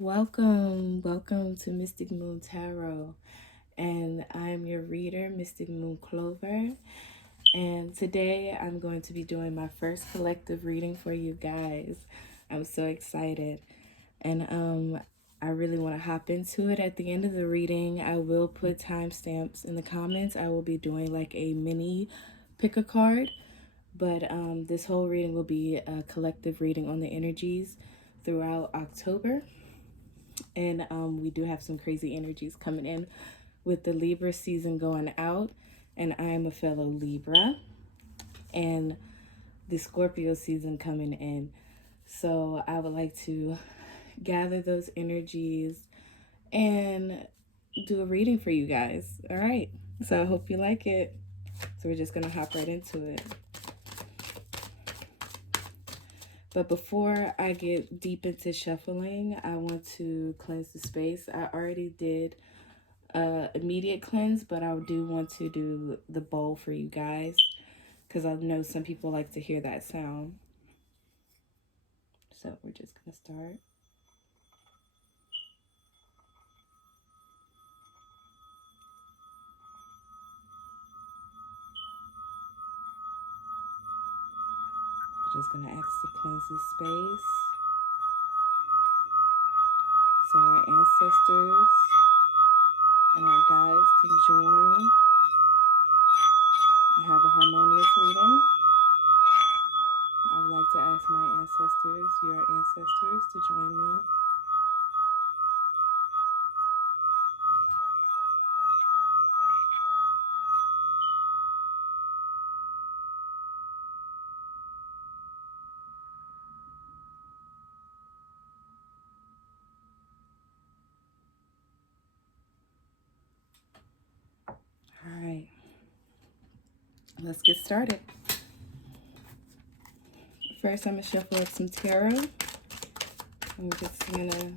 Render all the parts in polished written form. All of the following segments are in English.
Welcome to Mystic Moon Tarot, and I'm your reader, Mystic Moon Clover. And today I'm going to be doing my first collective reading for you guys. I'm so excited, and I really want to hop into it. At the end of the reading, I will put timestamps in the comments. I will be doing like a mini pick a card, but this whole reading will be a collective reading on the energies throughout October. And we do have some crazy energies coming in with the Libra season going out. And I'm a fellow Libra. And the Scorpio season coming in. So I would like to gather those energies and do a reading for you guys. All right. So I hope you like it. So we're just going to hop right into it. But before I get deep into shuffling, I want to cleanse the space. I already did immediate cleanse, but I do want to do the bowl for you guys because I know some people like to hear that sound. So we're just going to start. Just going to ask to cleanse this space so our ancestors and our guides can join and have a harmonious reading. I would like to ask my ancestors, your ancestors, to join me. All right, let's get started. First, I'm going to shuffle up some tarot. I'm just going to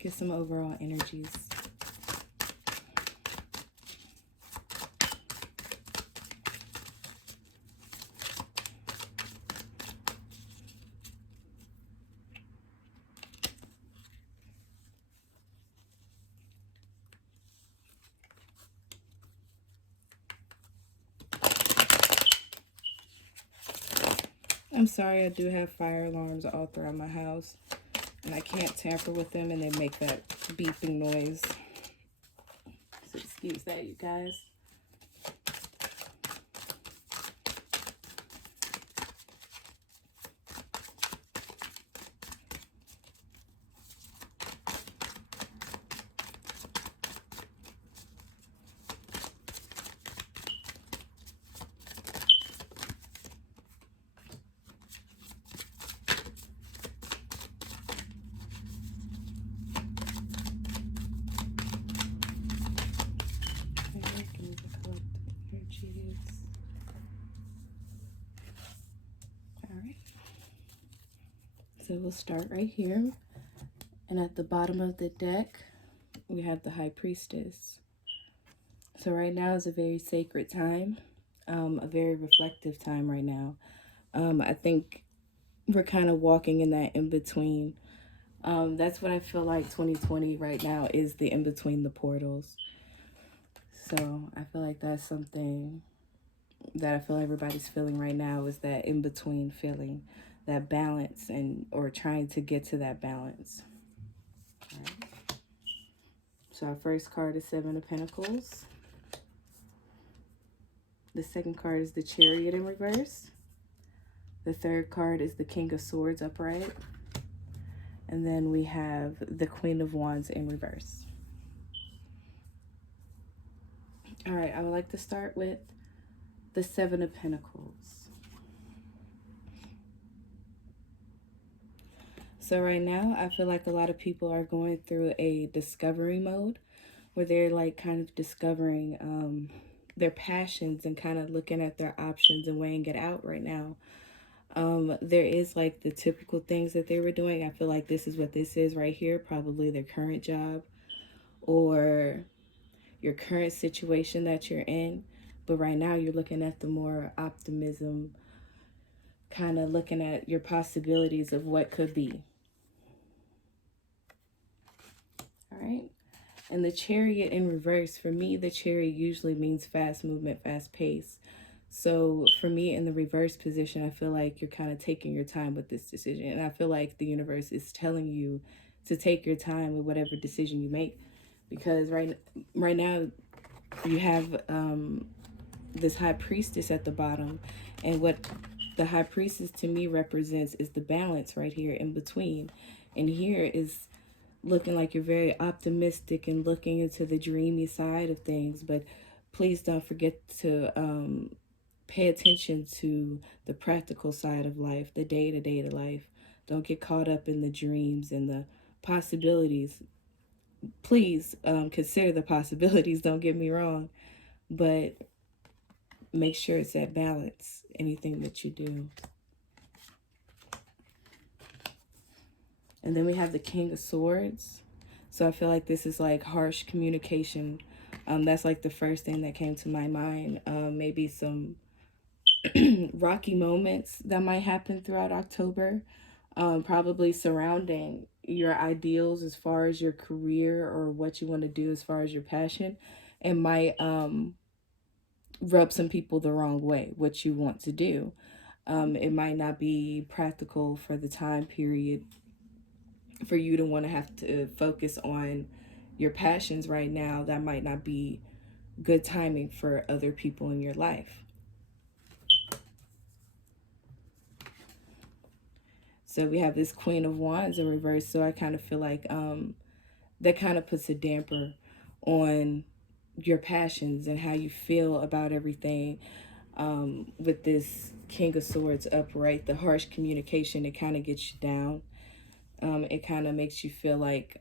get some overall energies. I'm sorry, I do have fire alarms all throughout my house, and I can't tamper with them, and they make that beeping noise. So excuse that, you guys. So we'll start right here. And at the bottom of the deck, we have the High Priestess. So right now is a very sacred time, a very reflective time right now. I think we're kind of walking in that in-between. That's what I feel like 2020 right now is, the in-between the portals. So I feel like that's something that I feel everybody's feeling right now, is that in-between feeling, that balance, and or trying to get to that balance. All right. So our first card is Seven of Pentacles. The second card is the Chariot in reverse. The third card is the King of Swords upright. And then we have the Queen of Wands in reverse. All right, I would like to start with the Seven of Pentacles. So right now, I feel like a lot of people are going through a discovery mode where they're like kind of discovering their passions and kind of looking at their options and weighing it out right now. There is like the typical things that they were doing. I feel like this is what this is right here, probably their current job or your current situation that you're in. But right now you're looking at the more optimism, kind of looking at your possibilities of what could be. And the Chariot in reverse, for me, the Chariot usually means fast movement, fast pace. So for me in the reverse position, I feel like you're kind of taking your time with this decision. And I feel like the universe is telling you to take your time with whatever decision you make. Because right now you have this high priestess at the bottom. And what the high priestess to me represents is the balance right here in between. And here is looking like you're very optimistic and looking into the dreamy side of things. But please don't forget to pay attention to the practical side of life, the day-to-day of life. Don't get caught up in the dreams and the possibilities. Please consider the possibilities, don't get me wrong, but make sure it's at balance, anything that you do. And then we have the King of Swords. So I feel like this is like harsh communication. That's like the first thing that came to my mind. Maybe some rocky moments that might happen throughout October, probably surrounding your ideals as far as your career or what you want to do as far as your passion. It might rub some people the wrong way, what you want to do. It might not be practical for the time period for you to want to have to focus on your passions right now. That might not be good timing for other people in your life. So we have this Queen of Wands in reverse. So I kind of feel like that kind of puts a damper on your passions and how you feel about everything. With this King of Swords upright, the harsh communication, it kind of gets you down. It kind of makes you feel like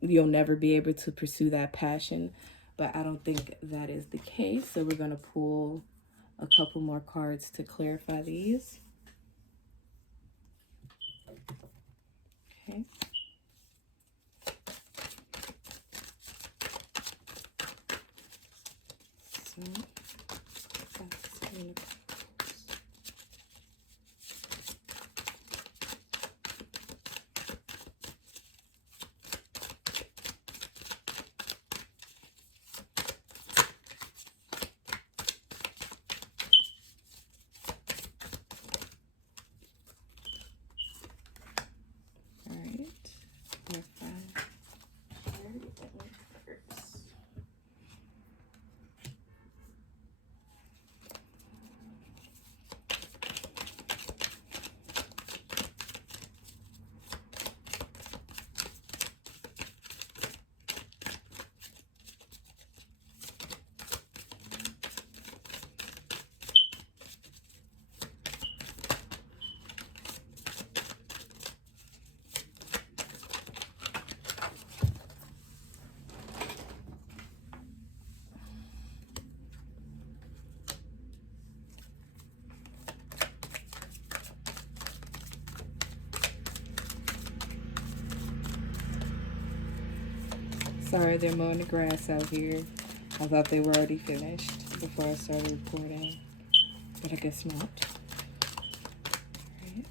you'll never be able to pursue that passion. But I don't think that is the case. So we're going to pull a couple more cards to clarify these. Okay. So that's in the Sorry, they're mowing the grass out here. I thought they were already finished before I started recording, but I guess not. Right.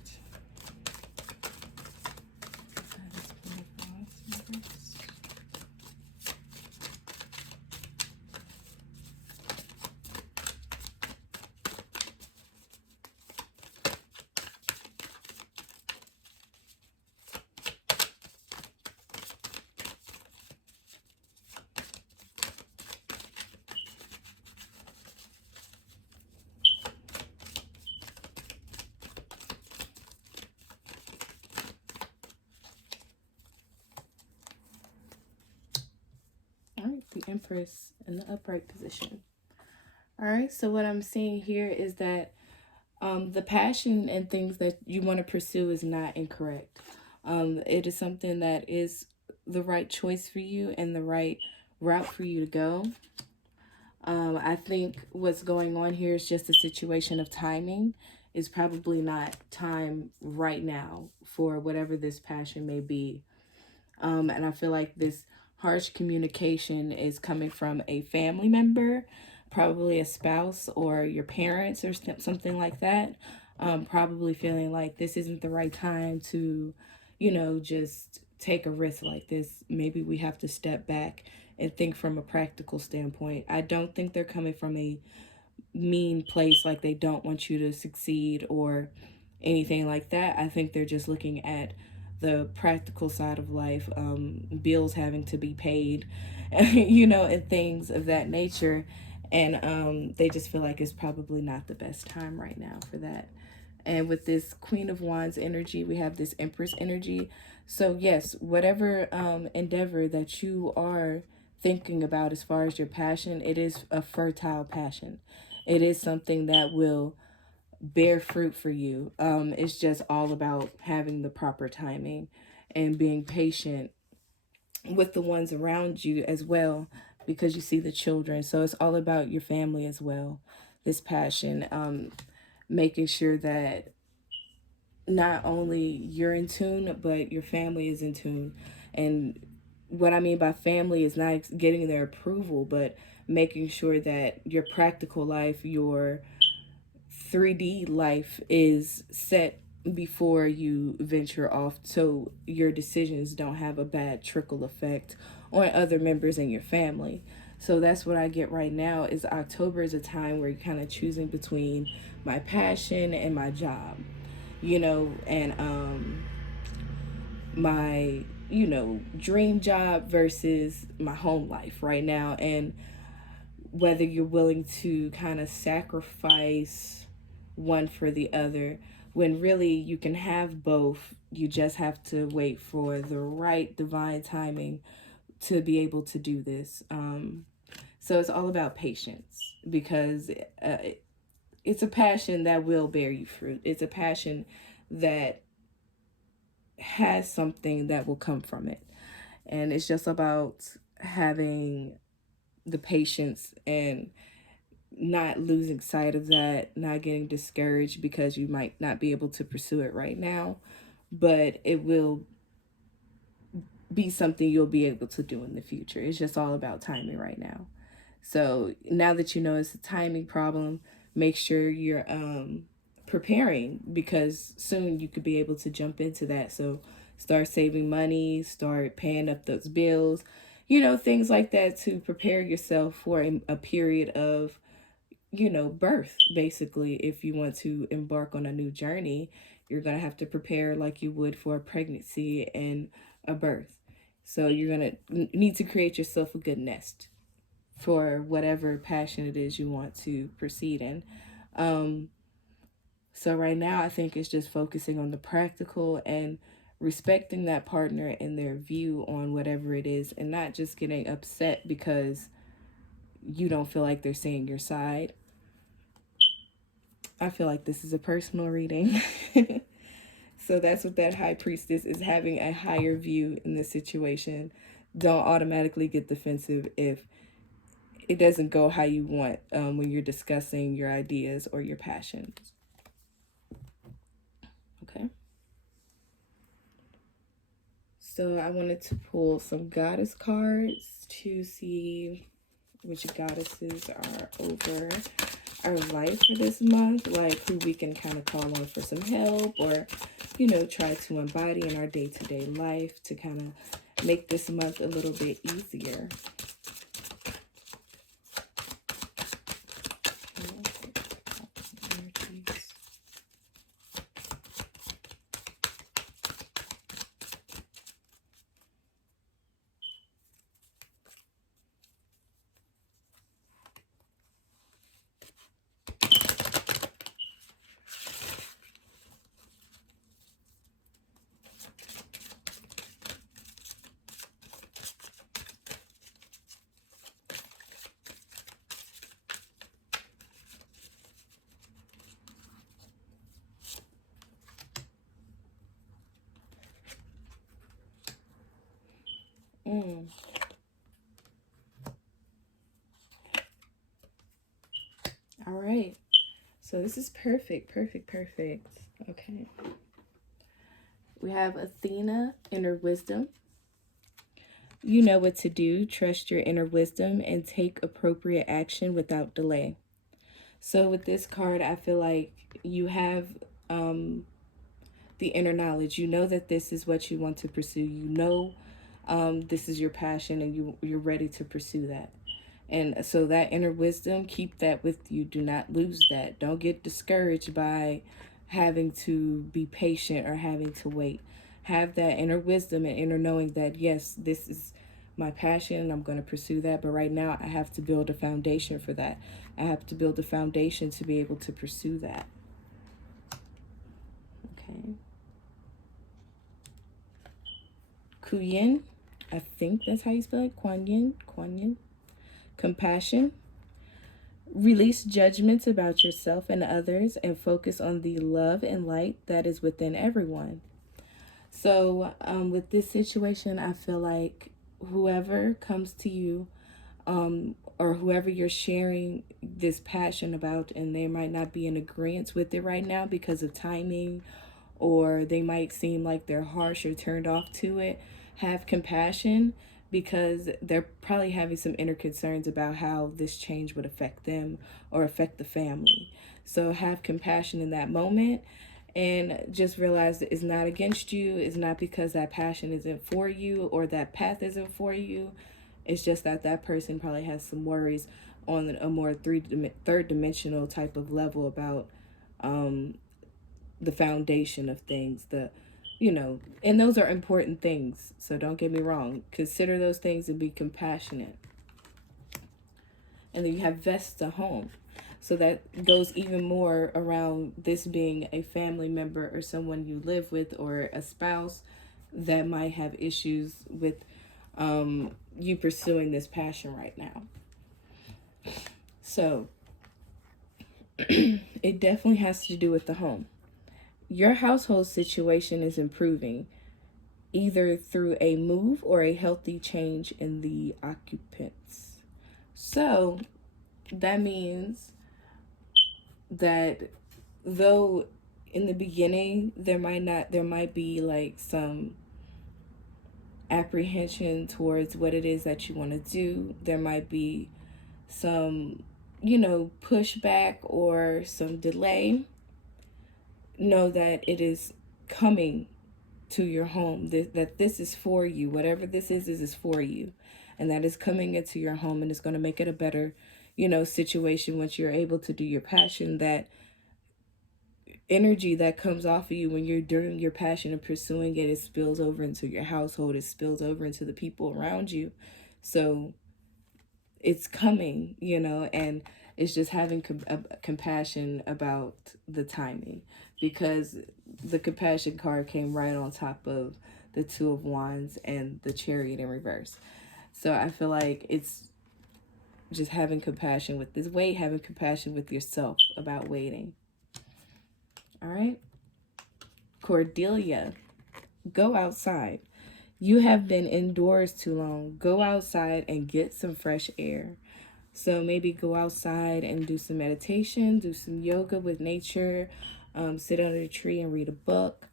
The Empress in the upright position. All right, so what I'm seeing here is that the passion and things that you want to pursue is not incorrect. It is something that is the right choice for you and the right route for you to go. I think what's going on here is just a situation of timing. It's probably not time right now for whatever this passion may be. And I feel like this harsh communication is coming from a family member, probably a spouse or your parents or something like that. Probably feeling like this isn't the right time to, you know, just take a risk like this, maybe we have to step back and think from a practical standpoint. I don't think they're coming from a mean place, like they don't want you to succeed or anything like that. I think they're just looking at the practical side of life, bills having to be paid, and things of that nature. And they just feel like it's probably not the best time right now for that. And with this Queen of Wands energy, we have this Empress energy. So yes, whatever endeavor that you are thinking about as far as your passion, it is a fertile passion. It is something that will bear fruit for you. It's just all about having the proper timing and being patient with the ones around you as well, because you see the children. So it's all about your family as well. This passion, making sure that not only you're in tune, but your family is in tune. And what I mean by family is not getting their approval, but making sure that your practical life, your 3D life is set before you venture off, so your decisions don't have a bad trickle effect on other members in your family. So that's what I get right now is October is a time where you're kind of choosing between my passion and my job, and my dream job versus my home life right now, and whether you're willing to kind of sacrifice one for the other, when really you can have both. You just have to wait for the right divine timing to be able to do this. So it's all about patience, because it's a passion that will bear you fruit. It's a passion that has something that will come from it. And it's just about having the patience and not losing sight of that, not getting discouraged because you might not be able to pursue it right now, but it will be something you'll be able to do in the future. It's just all about timing right now. So now that you know it's a timing problem, make sure you're preparing, because soon you could be able to jump into that. So start saving money, start paying up those bills, things like that, to prepare yourself for a period of birth. Basically, if you want to embark on a new journey, you're going to have to prepare like you would for a pregnancy and a birth. So you're going to need to create yourself a good nest for whatever passion it is you want to proceed in. So right now, I think it's just focusing on the practical and respecting that partner and their view on whatever it is, and not just getting upset because you don't feel like they're saying your side. I feel like this is a personal reading. So that's what that high priestess is, having a higher view in this situation. Don't automatically get defensive if it doesn't go how you want when you're discussing your ideas or your passions. Okay. So I wanted to pull some goddess cards to see which goddesses are over our life for this month, like who we can kind of call on for some help, or try to embody in our day-to-day life to kind of make this month a little bit easier. All right. So this is perfect, perfect, perfect. Okay. We have Athena, inner wisdom. You know what to do. Trust your inner wisdom and take appropriate action without delay. So with this card, I feel like you have the inner knowledge. You know that this is what you want to pursue. You know this is your passion, and you're ready to pursue that. And so that inner wisdom, keep that with you. Do not lose that. Don't get discouraged by having to be patient or having to wait. Have that inner wisdom and inner knowing that, yes, this is my passion and I'm going to pursue that. But right now I have to build a foundation for that. I have to build a foundation to be able to pursue that. Okay. Kuyin, I think that's how you spell it. Kuan Yin. Compassion. Release judgments about yourself and others and focus on the love and light that is within everyone. So with this situation, I feel like whoever comes to you or whoever you're sharing this passion about, and they might not be in agreement with it right now because of timing, or they might seem like they're harsh or turned off to it, have compassion, because they're probably having some inner concerns about how this change would affect them or affect the family. So have compassion in that moment, and just realize that it's not against you. It's not because that passion isn't for you or that path isn't for you. It's just that that person probably has some worries on a more third dimensional type of level about the foundation of things, and those are important things. So don't get me wrong. Consider those things and be compassionate. And then you have Vesta home. So that goes even more around this being a family member or someone you live with or a spouse that might have issues with you pursuing this passion right now. So it definitely has to do with the home. Your household situation is improving, either through a move or a healthy change in the occupants. So that means that though in the beginning there might be like some apprehension towards what it is that you want to do, there might be some pushback or some delay, know that it is coming to your home, that this is for you. Whatever this is for you, and that is coming into your home, and it's going to make it a better situation once you're able to do your passion. That energy that comes off of you when you're doing your passion and pursuing it, it spills over into your household, it spills over into the people around you. So it's coming, and it's just having compassion about the timing, because the compassion card came right on top of the Two of Wands and the Chariot in reverse. So I feel like it's just having compassion with this wait, having compassion with yourself about waiting. All right. Cordelia, go outside. You have been indoors too long. Go outside and get some fresh air. So maybe go outside and do some meditation, do some yoga with nature, sit under a tree and read a book,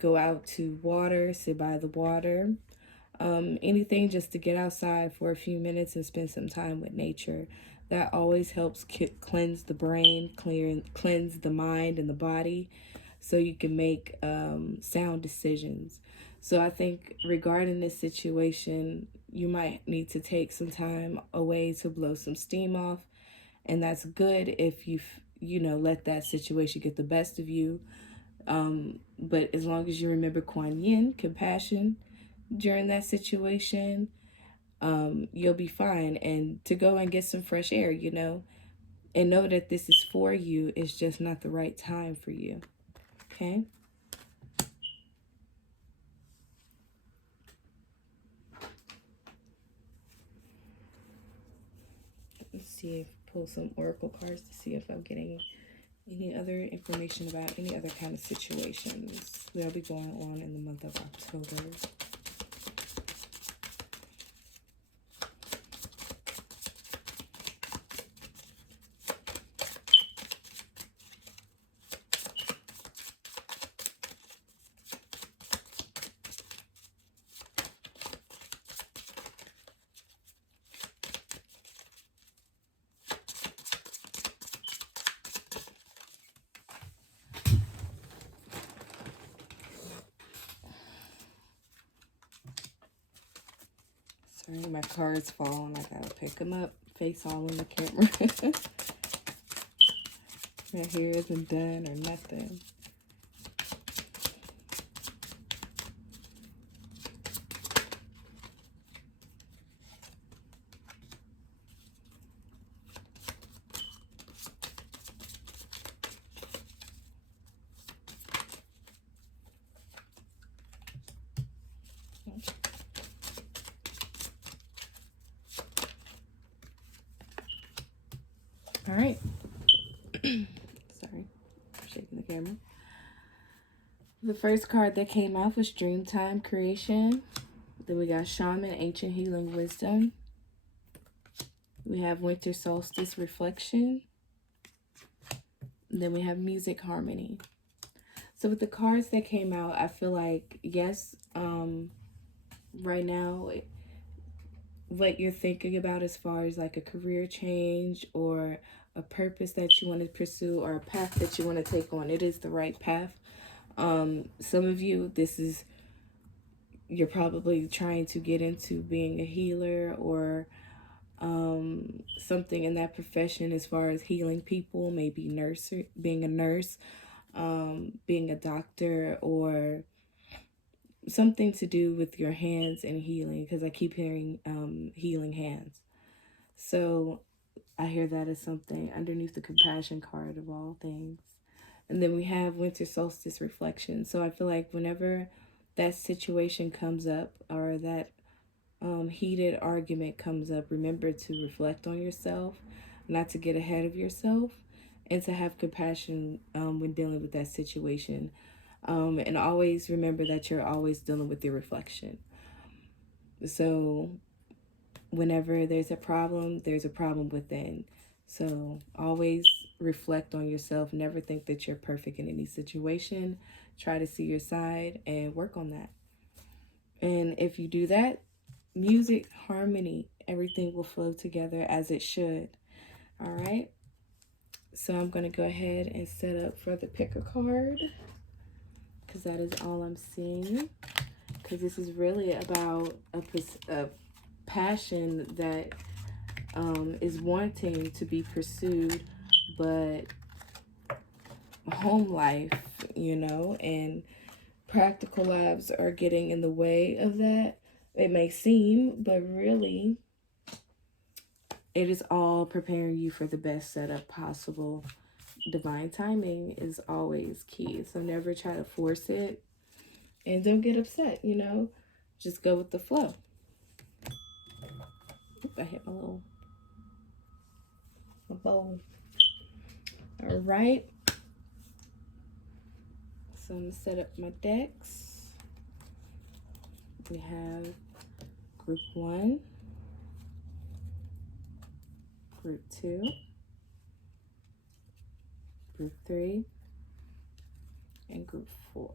go out to water, sit by the water, anything just to get outside for a few minutes and spend some time with nature. That always helps cleanse the brain, cleanse the mind and the body, so you can make sound decisions. So I think regarding this situation, you might need to take some time away to blow some steam off. And that's good if you let that situation get the best of you. But as long as you remember Kuan Yin, compassion, during that situation, you'll be fine. And to go and get some fresh air, and know that this is for you. It's just not the right time for you. Okay? Let's see if pull some oracle cards to see if I'm getting any other information about any other kind of situations that'll be going on in the month of October. Sorry, my cards falling. I gotta pick them up, face all in the camera. My hair isn't done or nothing. All right. Sorry, I'm shaking the camera. The first card that came out was Dreamtime Creation. Then we got Shaman, Ancient Healing Wisdom. We have Winter Solstice Reflection. Then we have Music Harmony. So with the cards that came out, I feel like, yes, right now, what you're thinking about as far as like a career change or a purpose that you want to pursue or a path that you want to take on, it is the right path. Some of you, you're probably trying to get into being a healer or something in that profession as far as healing people, maybe being a nurse, being a doctor, or something to do with your hands and healing, because I keep hearing healing hands. So I hear that as something underneath the compassion card of all things. And then we have Winter Solstice Reflection. So I feel like whenever that situation comes up or that heated argument comes up, remember to reflect on yourself, not to get ahead of yourself, and to have compassion when dealing with that situation. And always remember that you're always dealing with your reflection. So whenever there's a problem within. So always reflect on yourself. Never think that you're perfect in any situation. Try to see your side and work on that. And if you do that, music, harmony, everything will flow together as it should. All right. So I'm going to go ahead and set up for the picker card, because that is all I'm seeing. Because this is really about a passion that is wanting to be pursued, but home life, and practical lives are getting in the way of that. It may seem, but really, it is all preparing you for the best setup possible. Divine timing is always key. So never try to force it. And don't get upset, Just go with the flow. Oop, I hit my bowl. All right. So I'm going to set up my decks. We have Group 1, Group 2, Group 3, and Group 4.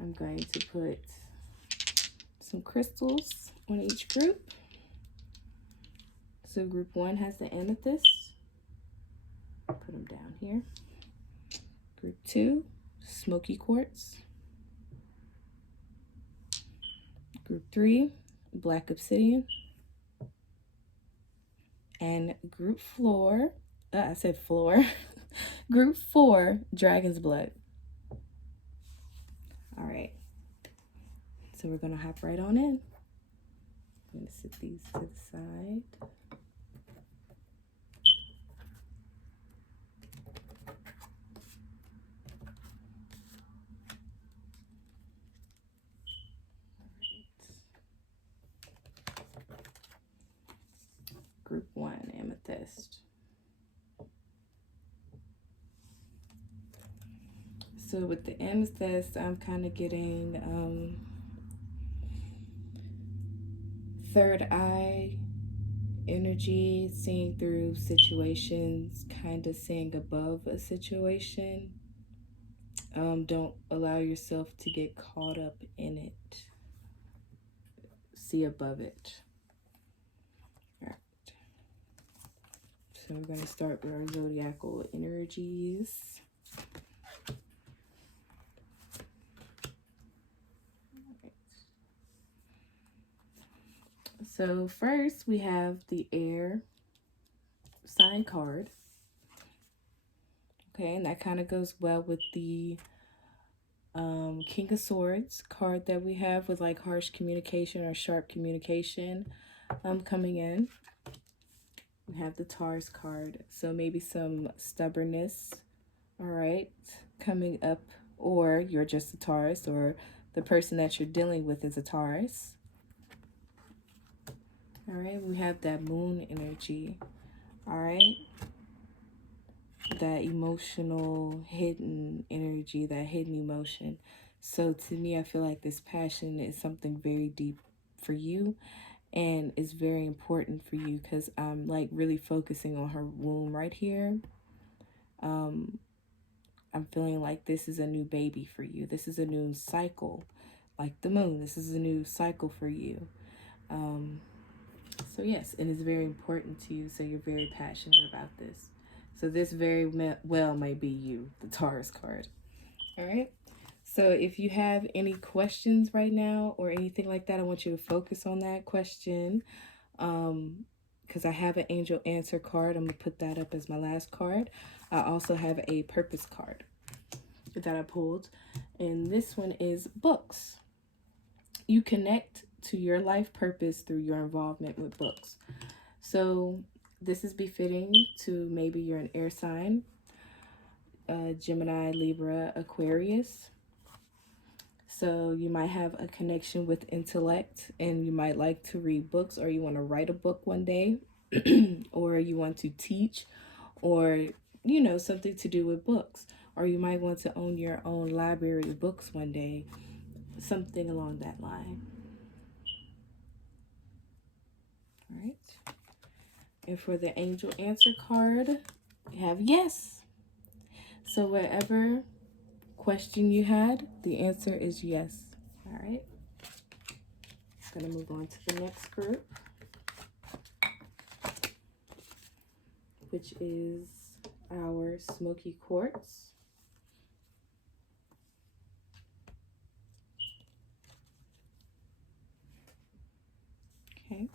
I'm going to put some crystals on each group. So Group 1 has the Amethyst. Put them down here. Group 2, Smokey Quartz. Group 3, Black Obsidian. And Group 4, Group 4, Dragon's Blood. All right. So we're going to hop right on in. I'm going to set these to the side. Group 1, Amethyst. So with the Amethyst, I'm kind of getting third eye energy, seeing through situations, kind of seeing above a situation. Don't allow yourself to get caught up in it. See above it. All right. So we're going to start with our zodiacal energies. So first we have the air sign card. Okay, and that kind of goes well with the King of Swords card that we have with like harsh communication or sharp communication coming in. We have the Taurus card, so maybe some stubbornness, all right, coming up, or you're just a Taurus, or the person that you're dealing with is a Taurus. All right, we have that moon energy, all right, that emotional hidden energy, that hidden emotion. So to me, I feel like this passion is something very deep for you, and it's very important for you because I'm like really focusing on her womb right here. I'm feeling like this is a new baby for you. This is a new cycle, like the moon. This is a new cycle for you. So yes, it is very important to you. So you're very passionate about this. So this very well may be you, the Taurus card. All right. So if you have any questions right now or anything like that, I want you to focus on that question. Because I have an angel answer card. I'm going to put that up as my last card. I also have a purpose card that I pulled. And this one is books. You connect to your life purpose through your involvement with books. So this is befitting to maybe you're an air sign, Gemini, Libra, Aquarius. So you might have a connection with intellect and you might like to read books, or you want to write a book one day or you want to teach, or you know, something to do with books, or you might want to own your own library of books one day, something along that line. All right. And for the angel answer card, you have yes. So whatever question you had, the answer is yes. All right. I'm going to move on to the next group, which is our Smokey Quartz. Okay.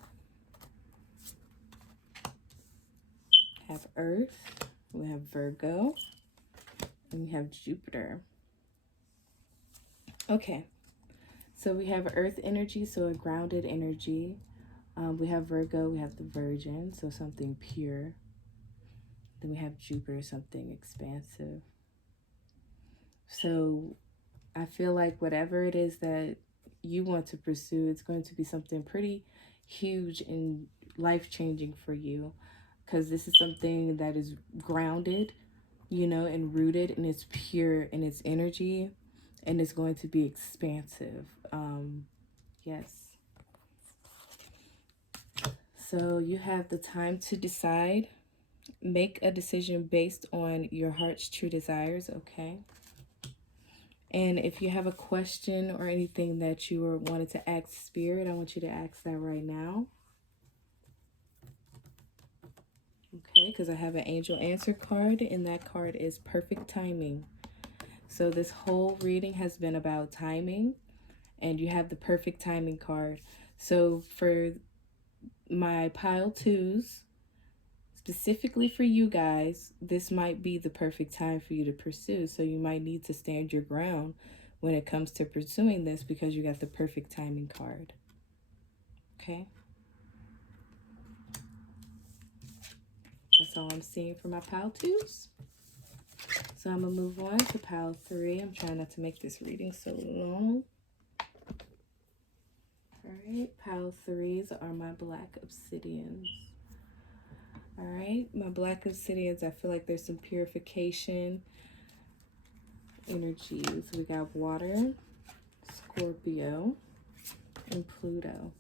Have Earth, we have Virgo, and we have Jupiter. Okay, so we have Earth energy, so a grounded energy. We have Virgo, we have the Virgin, so something pure. Then we have Jupiter, something expansive. So I feel like whatever it is that you want to pursue, it's going to be something pretty huge and life-changing for you, because this is something that is grounded, you know, and rooted, and it's pure in its energy, and it's going to be expansive. Yes. So you have the time to decide. Make a decision based on your heart's true desires, okay? And if you have a question or anything that you wanted to ask Spirit, I want you to ask that right now. Okay, because I have an angel answer card, and that card is perfect timing. So this whole reading has been about timing, and you have the perfect timing card. So for my pile twos, specifically for you guys, this might be the perfect time for you to pursue. So you might need to stand your ground when it comes to pursuing this, because you got the perfect timing card. Okay? That's all I'm seeing for my pile twos. So I'm going to move on to pile three. I'm trying not to make this reading so long. All right, pile threes are my black obsidians. All right, my black obsidians, I feel like there's some purification energies. We got water, Scorpio, and Pluto.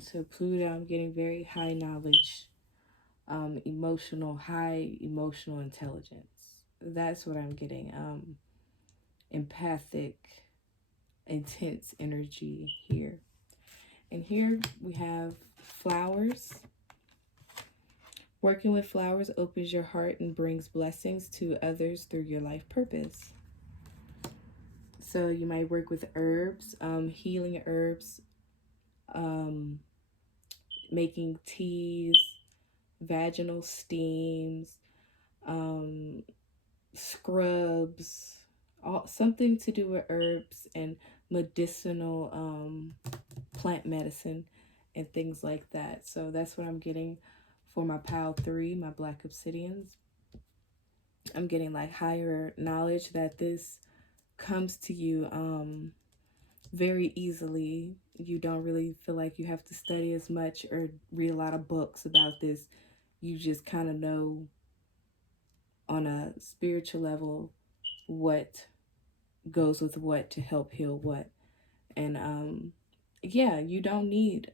So Pluto, I'm getting very high knowledge, high emotional intelligence. That's what I'm getting. Empathic, intense energy here. And here we have flowers. Working with flowers opens your heart and brings blessings to others through your life purpose. So you might work with herbs, healing herbs, making teas, vaginal steams, um, scrubs, something to do with herbs and medicinal plant medicine and things like that. So that's what I'm getting for my pile 3, my black obsidians. I'm getting like higher knowledge that this comes to you very easily. You don't really feel like you have to study as much or read a lot of books about this. You just kind of know on a spiritual level what goes with what to help heal what. And yeah, you don't need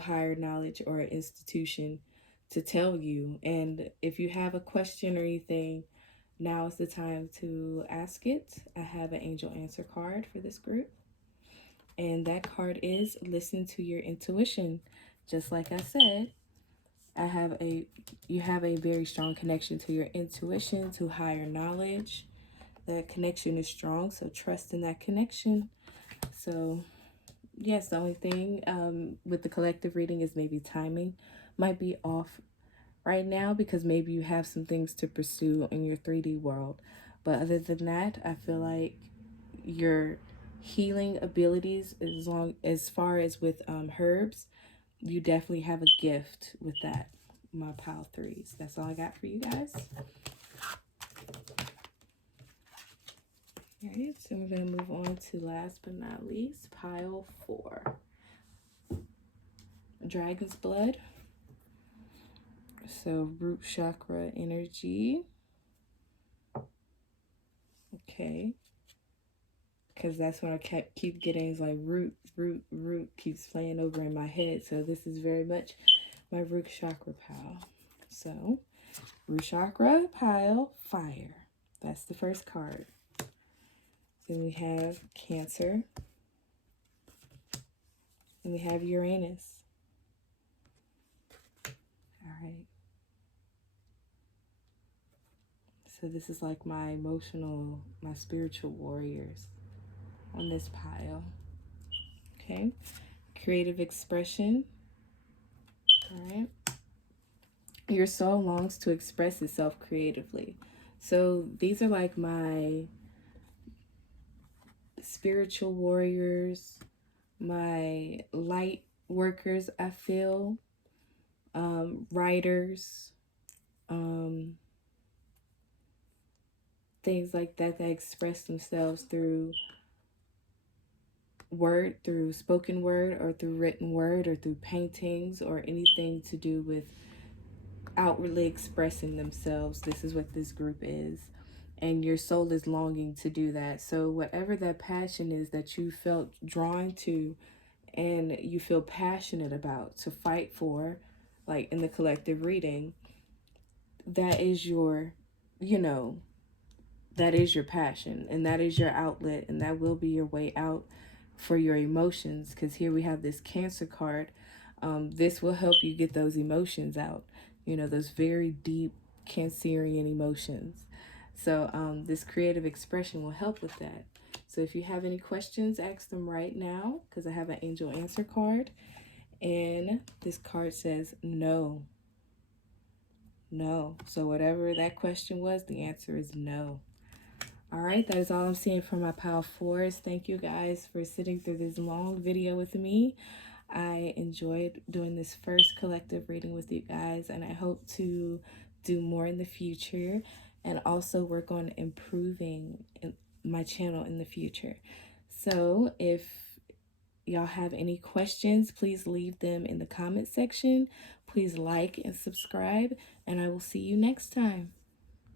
higher knowledge or an institution to tell you. And if you have a question or anything, now is the time to ask it. I have an angel answer card for this group. And that card is listen to your intuition. Just like I said, you have a very strong connection to your intuition, to higher knowledge. That connection is strong, so trust in that connection. So yes, the only thing with the collective reading is maybe timing might be off right now because maybe you have some things to pursue in your 3D world. But other than that, I feel like your healing abilities, as far as with herbs, you definitely have a gift with that. My pile 3s. That's all I got for you guys. All right, so we're going to move on to last but not least, pile 4. Dragon's blood. So root chakra energy. Okay. Because that's what I keep getting is like root keeps playing over in my head. So this is very much my root chakra pile. So root chakra pile, fire. That's the first card. Then we have Cancer. And we have Uranus. All right. So this is like my emotional, my spiritual warriors on this pile. Okay. Creative expression. All right. Your soul longs to express itself creatively. So these are like my spiritual warriors, my light workers, I feel, writers, things like that express themselves through word, through spoken word, or through written word, or through paintings, or anything to do with outwardly expressing themselves. This is what this group is. And your soul is longing to do that. So whatever that passion is that you felt drawn to and you feel passionate about to fight for, like in the collective reading, that is your, that is your passion and that is your outlet, and that will be your way out for your emotions. Because here we have this Cancer card. This will help you get those emotions out, those very deep Cancerian emotions. So this creative expression will help with that. So if you have any questions, ask them right now, because I have an angel answer card. And this card says no. No. So whatever that question was, the answer is no. All right, that is all I'm seeing for my pile 4s. Thank you guys for sitting through this long video with me. I enjoyed doing this first collective reading with you guys, and I hope to do more in the future and also work on improving my channel in the future. So if y'all have any questions, please leave them in the comment section. Please like and subscribe, and I will see you next time.